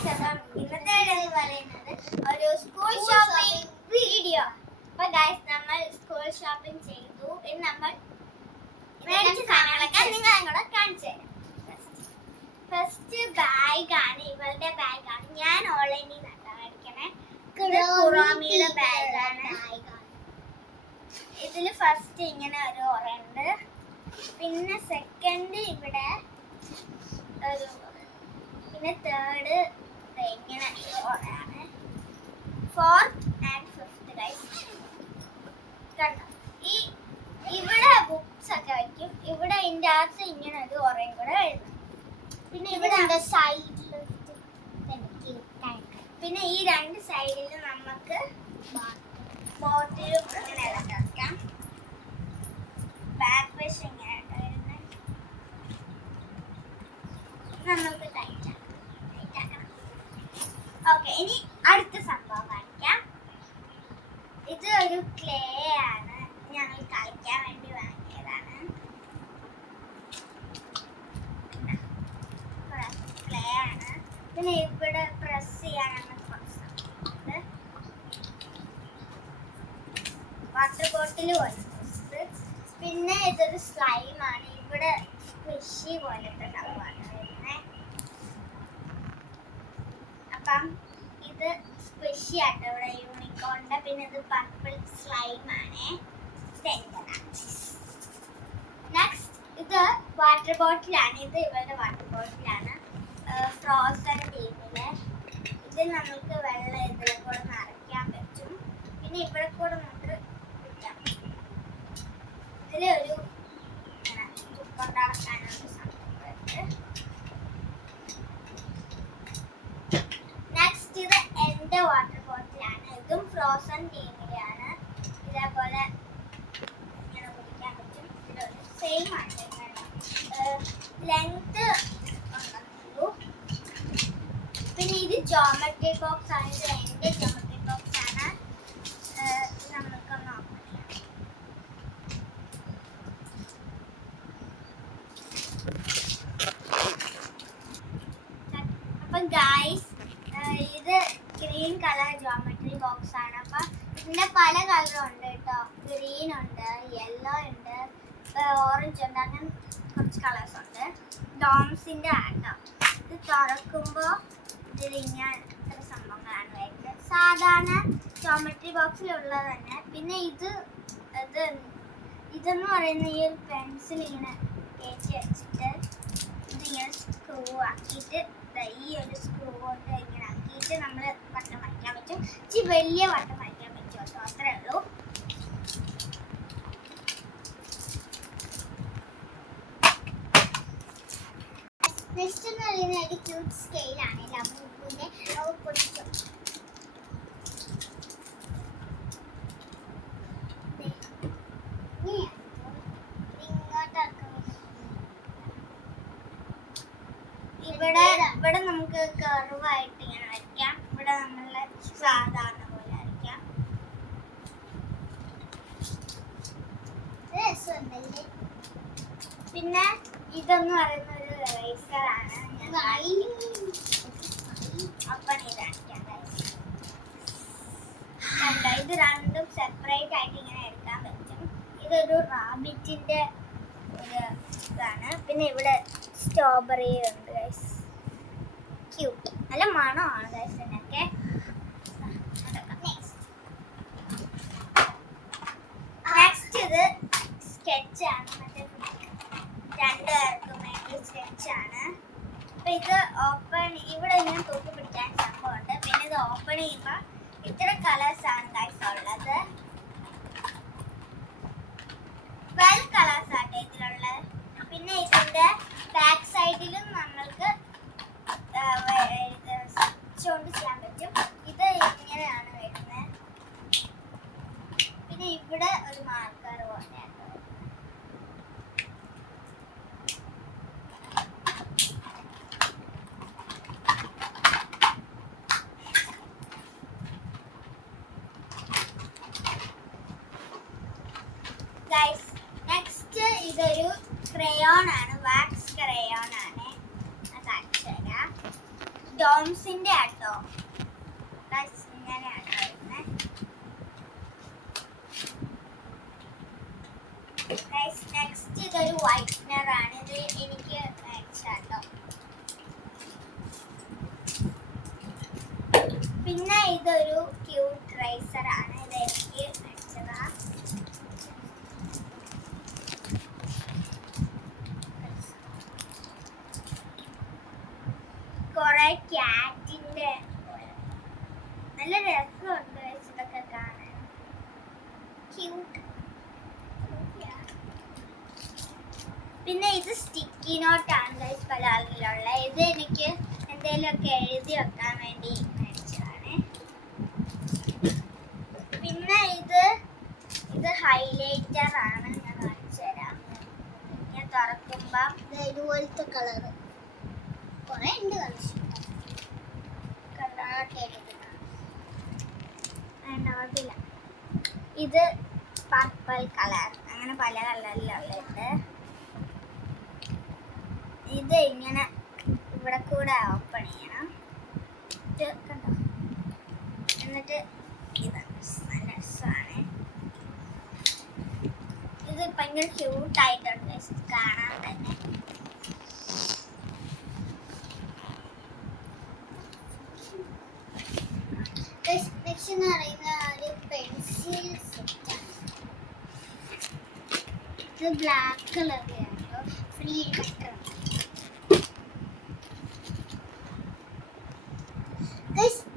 ഇന്നത്തെ പറയുന്നത് ഒരു സ്കൂൾ ഷോപ്പിംഗ് വീഡിയോ. അപ്പൊ ഗൈസ് നമ്മൾ സ്കൂൾ ഷോപ്പിംഗ് ചെയ്തു. ഇനി നമ്മൾ മേടിച്ച സാധനങ്ങളൊക്കെ നിങ്ങളെ കാണിച്ചു തരാം. ഫസ്റ്റ് ബാഗാണ്, ഇവളുടെ ബാഗാണ്. ഞാൻ ഓൺലൈനിൽ നിന്നാണ് മേടിക്കണേ. കുറാമിയുടെ ബാഗാണ്. ഇതില് ഫസ്റ്റ് ഇങ്ങനെ ഒരു ഓറയുണ്ട്. പിന്നെ സെക്കൻഡ് ഇവിടെ ഒരു, പിന്നെ തേർഡ് ഇങ്ങനെ ഓറയാണ്. ഫോർത്ത് ആൻഡ് ഫിഫ്ത്ത് ഗൈസ് കണ്ടോ. ഇവിടെ ബുക്സ് ഒക്കെ വയ്ക്കും. ഇവിടെ ഇതിൻ്റെ അകത്ത് ഇങ്ങനെ ഒരു ഓറയും കൂടെ എഴുതും. പിന്നെ ഇവിടെ സൈഡിൽ, പിന്നെ ഈ രണ്ട് സൈഡിൽ നമുക്ക് ബോട്ടിലും അങ്ങനെ ഇളക്കാം. ബാക്ക് വശം ഇങ്ങനെ നമുക്ക് ടൈറ്റാക്കണം. ഓക്കെ, ഇനി അടുത്ത സംഭവം കാണിക്കാം. ഇത് ഒരു ക്ലേ ആണ്, ഞങ്ങൾ കളിക്കാൻ വേണ്ടി വാങ്ങിയതാണ്. ക്ലേ ആണ്. പിന്നെ ഇവിടെ പ്രസ് ചെയ്യാനാണ് വാട്ടർ ബോട്ടിൽ പോലെ. പിന്നെ ഇതൊരു സ്ലൈമാണ്. ഇവിടെ സ്ക്വിഷി പോലത്തെ സംഭവമാണ് വരുന്നത്. അപ്പം ഇത് സ്ക്വിഷി ആട്ടോ, ഇവിടെ യൂണിക്കോണിന്റെ. പിന്നെ ഇത് പർപ്പിൾ സ്ലൈമാണ്. നെക്സ്റ്റ് ഇത് വാട്ടർ ബോട്ടിലാണ്. ഇത് ഇവരുടെ വാട്ടർ ബോട്ടിലാണ്, ഫ്രോസൺ ടീമിലെ. ഇതിൽ നമുക്ക് വെള്ളം ഇതിൽ കൂടെ നിറയ്ക്കാൻ പറ്റും. പിന്നെ ഇവിടെ കൂടെ നമുക്ക് വിൽക്കാൻ പറ്റും. ഇതിലൊരു കൊണ്ടടക്കാനുള്ള സംഭവം. നെക്സ്റ്റ് ഇത് എൻ്റെ വാട്ടർ ബോട്ടിലാണ്. ഇതും ഫ്രോസൺ ടീമിലാണ്. ഇതേപോലെ ഇങ്ങനെ കുടിക്കാൻ പറ്റും. ഇതിലൊരു സെയിം ആണ്, ലെങ്ത് ഉള്ളൂ. പിന്നെ ഇത് ജോമെട്രി ബോക്സ് ആണ്. ഇത് എൻ്റെ ജോമെട്രി ബോക്സ് ആണ്. നമുക്കൊന്ന് ഓപ്പൺ ചെയ്യാം. അപ്പം ഗൈസ്, ഇത് ഗ്രീൻ കളർ ജോമെട്രി ബോക്സ് ആണ്. അപ്പം ഇതിൻ്റെ പല കളറും ഉണ്ട് കേട്ടോ. ഗ്രീൻ ഉണ്ട്, യെല്ലോ ഉണ്ട്, ഓറഞ്ച് ഉണ്ട്, അങ്ങനെ കുറച്ച് കളേഴ്സ് ഉണ്ട്. ഡോംസിൻ്റെ ആട്ടോ. ഇത് തുറക്കുമ്പോൾ ഇതിൽ ഇങ്ങനെ ഇത്ര സംഭവങ്ങളാണ് വരുന്നത്. സാധാരണ ജോമെട്രി ബോക്സിലുള്ളത് തന്നെ. പിന്നെ ഇതെന്ന് പറയുന്ന ഈ ഒരു പെൻസിൽ ഇങ്ങനെ കയറ്റി വെച്ചിട്ട് ഇതിങ്ങനെ സ്ക്രൂ ആക്കിയിട്ട് ഈ ഒരു സ്ക്രൂ കൊണ്ട് ഇങ്ങനെ ആക്കിയിട്ട് നമ്മൾ വട്ടം വരയ്ക്കാൻ പറ്റും. ഇച്ചിരി വലിയ വട്ടം വരയ്ക്കാൻ പറ്റും കേട്ടോ, അത്രേ ഉള്ളൂ. നെക്സ്റ്റ് എന്ന് പറയുന്നത് ഒരു ക്യൂട്ട് സ്കെയിലാണ്. ലബുവിൻ്റെ പൊടിക്കും. ഇവിടെ നമുക്ക് കർവായിട്ട് ഇങ്ങനെ വരയ്ക്കാം. ഇവിടെ നമ്മളെ സാധാരണ പോലെ വരയ്ക്കാം. പിന്നെ ഇതെന്ന് പറയുന്ന ഒരു റേസറാണ്. അപ്പം ഇത് രണ്ടും സെപ്പറേറ്റ് ആയിട്ട് ഇങ്ങനെ എടുക്കാൻ പറ്റും. ഇതൊരു റാബിറ്റിന്റെ ഒരു ഇതാണ്. പിന്നെ ഇവിടെ സ്ട്രോബെറി ഉണ്ട് ഗൈസ്, ക്യൂട്ട്, നല്ല മണമാണ് ഗൈസ് ഇതിനൊക്കെ. നെക്സ്റ്റ് ഇത് സ്കെച്ചാണ്. മറ്റേ രണ്ടുപേർക്കും വേണ്ടി സ്കെച്ചാണ്. അപ്പം ഇത് ഓപ്പൺ, ഇവിടെ ഇങ്ങനെ തൂക്കി പിടിക്കാൻ സംഭവമുണ്ട്. പിന്നെ ഇത് ഓപ്പൺ ചെയ്യുമ്പോൾ ഇത്ര കളേഴ്സാണ് ഗൈസ് ഉള്ളത്. 12 കളേഴ്സ് ആട്ടെ ഇതിലുള്ളത്. പിന്നെ ഇതിൻ്റെ ബാക്ക് സൈഡിലും നമ്മൾക്ക് കൊണ്ട് ചെയ്യാൻ പറ്റും. ഇത് ഇങ്ങനെയാണ് വരുന്നത്. പിന്നെ ഇവിടെ ഒരു മാർക്കർ പോലെയാണ്. ഗൈസ്, നെക്സ്റ്റ് ഇതൊരു ക്രയോൺ ആണ്, വാക്സ് ക്രയോൺ ആണ്. കാണിച്ചു തരാം. ഡോംസിന്റെ ആട്ടോ. നെക്സ്റ്റ് ഇതൊരു വൈറ്റ്നർ ആണ്. ഇത് എനിക്ക് മേടിച്ചാട്ടോ. പിന്നെ ഇതൊരു ക്യൂട്ട് റൈസർ ആണ്. ഇത് എനിക്ക് മേടിച്ചതാ. കൊറേ ക്യാറ്റിന്റെ നല്ല രസമുണ്ട് ഇതൊക്കെ കാണാൻ. ക്യൂട്ട്. പിന്നെ ഇത് സ്റ്റിക്കി നോട്ടാണ് ഗൈസ്, പല ആളുകളുള്ള. ഇത് എനിക്ക് എന്തെങ്കിലുമൊക്കെ എഴുതി വെക്കാൻ വേണ്ടി മേടിച്ചതാണ്. പിന്നെ ഇത് ഹൈലൈറ്റർ ആണ്. ഞാൻ കാണിച്ചു തരാം. ഞാൻ തുറക്കുമ്പോ ഇതുപോലത്തെ കളറ് കുറെ ഉണ്ട്. കളറില്ല. ഇത് പർപ്പിൾ കളർ, അങ്ങനെ പല കളറിലുള്ളുണ്ട്. ഇത് ഇങ്ങനെ ഇവിടെ കൂടെ ഓപ്പൺ ചെയ്യണം. കണ്ടോ? എന്നിട്ട് ഇത് നല്ല രസമാണ്. ഇത് ഭയങ്കര ക്യൂട്ടായിട്ടുണ്ട് കാണാൻ തന്നെ. നെക്സ്റ്റ് എന്ന് പറയുന്ന ഒരു പെൻസിൽ സെറ്റാണ്. ഇത് ബ്ലാക്ക് കളറിലാണ്. Free cutter.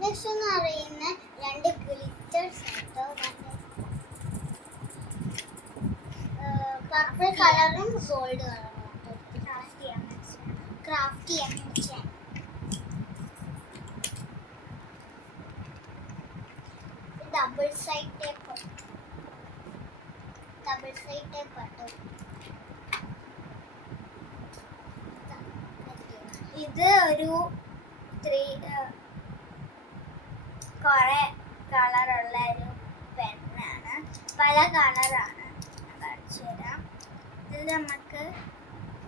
നെക്സ്റ്റ് എന്ന് പറയുന്ന രണ്ട് ഗ്ലിറ്റേഴ്സ് ആട്ടോ. പർപ്പിൾ കളറും ഗോൾഡ് കളറും ക്രാഫ്റ്റ് ചെയ്യാൻ വെച്ചാൽ. ഡബിൾ സൈഡ് ടേപ്പ് ആട്ടോ. ഇത് ഒരു കുറെ കളറുള്ള ഒരു പെന്നാണ്. പല കളറാണ്. കാണിച്ചു തരാം. ഇതിൽ നമുക്ക്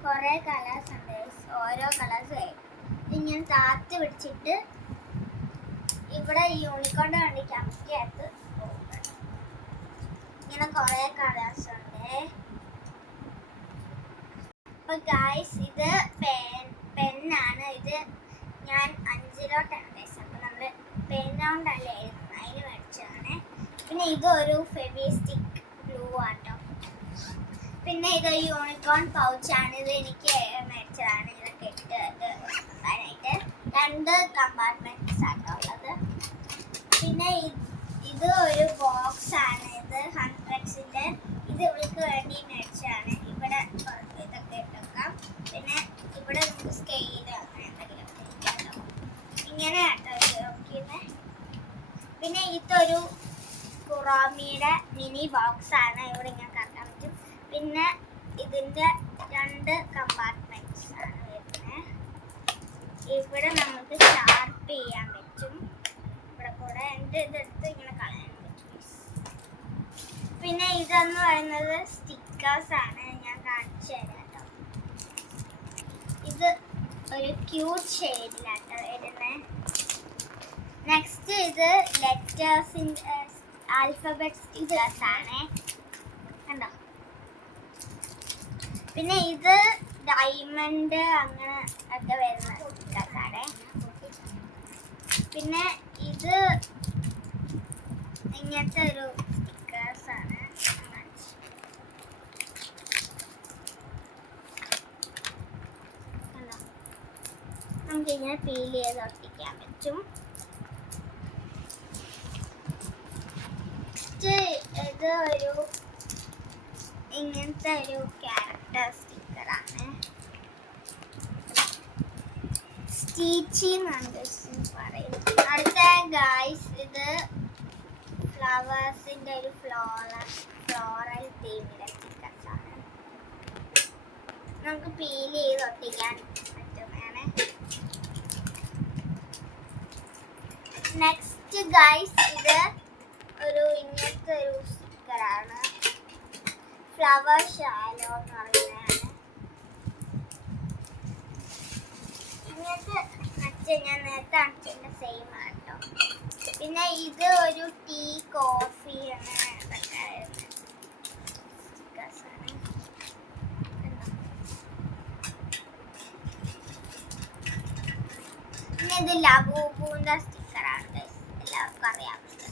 കുറെ കളേഴ്സ് ഉണ്ട്. ഓരോ കളേഴ്സ് ഇങ്ങനെ താത്തി പിടിച്ചിട്ട് ഇവിടെ യൂണിക്കോണിന്റെ വണ്ടി ക്യാമറയ്ക്കകത്ത് ഇങ്ങനെ കുറെ കളേഴ്സ് ഉണ്ട്. അപ്പൊ ഗായ്സ് ഇത് പെന്നാണ്. ഇത് ഞാൻ 5ലോട്ടാണ് ഗൈസ്. അപ്പൊ നമ്മള് പെന്നോണ്ടല്ലേ എഴുതുന്നത്, അതിന് മേടിച്ചതാണ്. പിന്നെ ഇതൊരു ഫെവിസ്റ്റിക് ഗ്ലൂ ആട്ടോ. പിന്നെ ഇതൊരു യൂണിക്കോൺ പൗച്ചാണ്. ഇത് എനിക്ക് മേടിച്ചതാണ്. ഇതൊക്കെ ഇട്ട് വെക്കാനായിട്ട് 2 കമ്പാർട്ട്മെന്റ്സ് ആട്ടോ ഉള്ളത്. പിന്നെ ഇത് ഒരു ബോക്സ് ആണ്. ഇത് 100ന്റെ. ഇത് ഇവൾക്ക് വേണ്ടി മേടിച്ചതാണ്. ഇവിടെ ഇതൊക്കെ ഇട്ടേക്കാം. പിന്നെ ഇവിടെ നമുക്ക് സ്കെയിൽ അങ്ങനെ എന്തെങ്കിലും ഇങ്ങനെ ആട്ടോ. പിന്നെ ഇതൊരു കുറാമിയുടെ മിനി ബോക്സ് ആണ്. ഇവിടെ ഇങ്ങനെ കറക്കാൻ പറ്റും. പിന്നെ ഇതിന്റെ 2 കമ്പാർട്ട്മെന്റ്സ് ആണ് വരുന്നത്. ഇവിടെ നമുക്ക് ഷാർപ്പ് ചെയ്യാൻ പറ്റും. ഇവിടെ കൂടെ ഇതെടുത്ത് ഇങ്ങനെ കളയാൻ പറ്റും. പിന്നെ ഇതെന്ന് പറയുന്നത് സ്റ്റിക്കേഴ്സ് ആണ്. ഞാൻ കാണിച്ചു തരാം കേട്ടോ. ഇത് ഒരു ക്യൂട്ട് ഷെയ്ഡിലാട്ടോ വരുന്നത്. നെക്സ്റ്റ് ഇത് ലെറ്റേഴ്സിൻ്റെ ആൽഫബറ്റ് സ്റ്റിക്കേഴ്സ് ആണ്. കണ്ടോ? പിന്നെ ഇത് ഡയമണ്ട് അങ്ങനെ ഒക്കെ വരുന്ന സ്റ്റിക്കേഴ്സ് ആണ്. പിന്നെ ഇത് ഇങ്ങനത്തെ ഒരു സ്റ്റിക്കേഴ്സ് ആണ്. നമുക്ക് ഇങ്ങനെ പീൽ ചെയ്ത് ഒട്ടിക്കാൻ പറ്റും. ഇത് ഒരു ഇങ്ങനത്തെ ഒരു ക്യാരക്ടർ സ്റ്റിക്കറാണ്. സ്റ്റീച്ചി എന്നാണ് പറയുന്നത്. അടുത്ത ഗായ്സ് ഇത് ഫ്ലവേഴ്സിന്റെ ഒരു ഫ്ലോറൽ തീമിലെ സ്റ്റിക്കേഴ്സ് ആണ്. നമുക്ക് പീൽ ചെയ്ത് ഒട്ടിക്കാൻ പറ്റുന്നതാണ്. നെക്സ്റ്റ് ഗായ്സ് ഇത് ഒരു ഇങ്ങനത്തെ ഒരു സ്റ്റിക്കറാണ്. ഫ്ലവർ ഷാലോ എന്ന് പറയുന്നതാണ്. ഇങ്ങനത്തെ ഞാൻ നേരത്തെ കാണിച്ചതിന്റെ സെയിം ആണ് കേട്ടോ. പിന്നെ ഇത് ഒരു ടീ കോഫി അങ്ങനെ ഇതൊക്കെ ആയിരുന്നു. പിന്നെ ഇത് ലബൂബുവിന്റെ സ്റ്റിക്കറാണ് എല്ലാവർക്കും അറിയാവുന്നത്.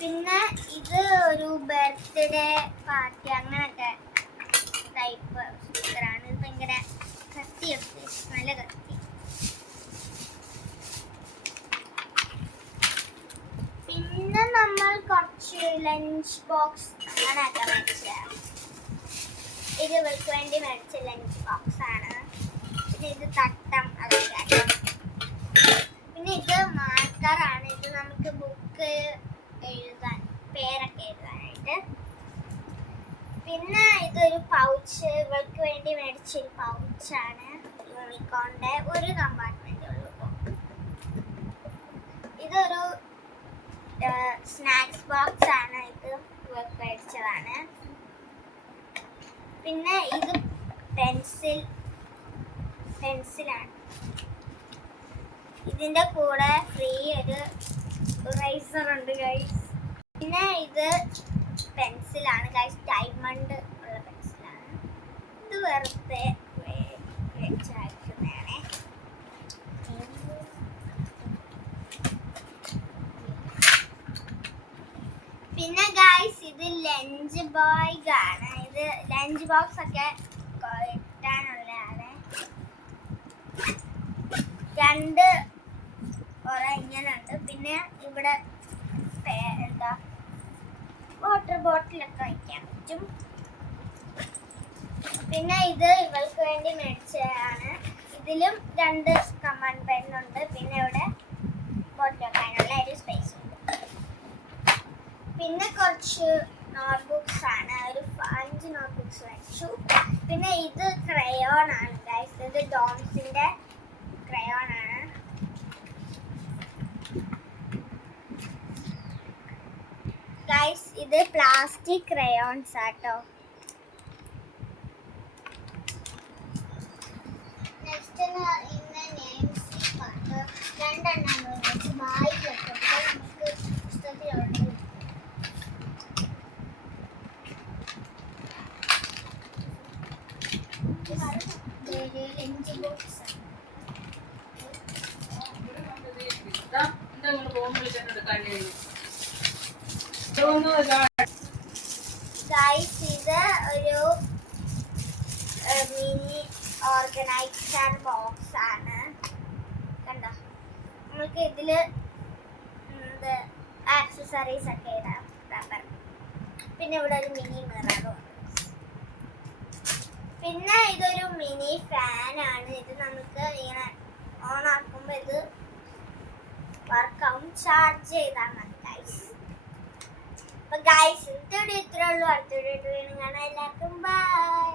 പിന്നെ ഇത് ഒരു ബർത്ത്ഡേ പാർട്ടി അങ്ങനത്തെ ടൈപ്പ് സ്റ്റിക്കറാണ്. ഇത് ഭയങ്കര കട്ടിയുണ്ട്, നല്ല കട്ടി. പിന്നെ നമ്മൾ കുറച്ച് ലഞ്ച് ബോക്സ് അങ്ങനെയൊക്കെ മേടിച്ച, ഇത് ഇവർക്ക് വേണ്ടി മേടിച്ച ലഞ്ച് ബോക്സ് ആണ്. പിന്നെ ഇത് തട്ടം അതൊക്കെ. പിന്നെ ഇത് മാർക്കറാണ്. ഇത് നമുക്ക് ബുക്ക് എഴുതാൻ, പേരൊക്കെ എഴുതാനായിട്ട്. പിന്നെ ഇതൊരു പൗച്ച്, ഇവർക്ക് വേണ്ടി മേടിച്ചൊരു പൗച്ചാണ്. യൂണിക്കോണിന്റെ ഒരു കമ്പാർട്ട്മെന്റ് ഉള്ളൂ. ഇതൊരു സ്നാക്സ് ബോക്സ് ആണ്. ഇത് ഇവർക്ക് മേടിച്ചതാണ്. പിന്നെ ഇത് പെൻസിലാണ്. ഇതിന്റെ കൂടെ ഫ്രീ ഒരു റൈസർ ഉണ്ട് ഗൈസ്. പിന്നെ ഇത് പെൻസിലാണ് ഗൈസ്, ഡയമണ്ട് ഉള്ള പെൻസിലാണ്. ഇത് വെറുതെ വെച്ചയക്കുന്നതാണ്. പിന്നെ ഗൈസ് ഇത് ലഞ്ച് ബാഗ് ആണ്. ഇത് ലഞ്ച് ബോക്സ് ഒക്കെ ഇട്ടാനുള്ളതാണ്. രണ്ട് ഇങ്ങനെ ഉണ്ട്. പിന്നെ ഇവിടെ എന്താ വാട്ടർ ബോട്ടിലൊക്കെ വയ്ക്കാൻ പറ്റും. പിന്നെ ഇത് ഇവൾക്ക് വേണ്ടി മേടിച്ചതാണ്. ഇതിലും രണ്ട് കമ്പാർട്ട്മെന്റ് ഉണ്ട്. പിന്നെ ഇവിടെ ബോട്ടിൽ വെക്കാനുള്ള ഒരു സ്പേസ് ഉണ്ട്. പിന്നെ കുറച്ച് നോട്ട്ബുക്സ് ആണ്. ഒരു 5 നോട്ട്ബുക്സ് വെച്ചു. പിന്നെ ഇത് ക്രയോൺ ആണ് ഗൈസ്. ഇത് ഡോംസിന്റെ ക്രയോൺ ആണ്. ഗൈസ് ഇത് പ്ലാസ്റ്റിക് ക്രയോൺസ് ആട്ടോ. നെക്സ്റ്റ് ഇന്ന് നെയിം സ്ലിപ്പ് ആണ്. രണ്ടെണ്ണം വെച്ച് വായിക്കട്ടെ. നമുക്ക് പുസ്തകത്തിലുണ്ട്. ലഞ്ച് ബോക്സ് ഗൈസ് ഇത് ഒരു മിനി ഓർഗനൈസർ ബോക്സ് ആണ്. കണ്ടോ, നമുക്ക് ഇതില് ആക്സസറീസ് ഒക്കെ ഇടാം, റബ്ബർ. പിന്നെ ഇവിടെ ഒരു മിനി മിററും. പിന്നെ ഇതൊരു മിനി ഫാൻ ആണ്. ഇത് നമുക്ക് ഇങ്ങനെ ഓൺ ആക്കുമ്പോൾ ഇത് വർക്കാവും. ചാർജ് ചെയ്താൽ മതി ഗൈസ്. അപ്പൊ ഗൈസ് ഇത്രേ ഉള്ളൂ. അടുത്ത വീഡിയോ കാണാം. എല്ലാവർക്കും ബൈ.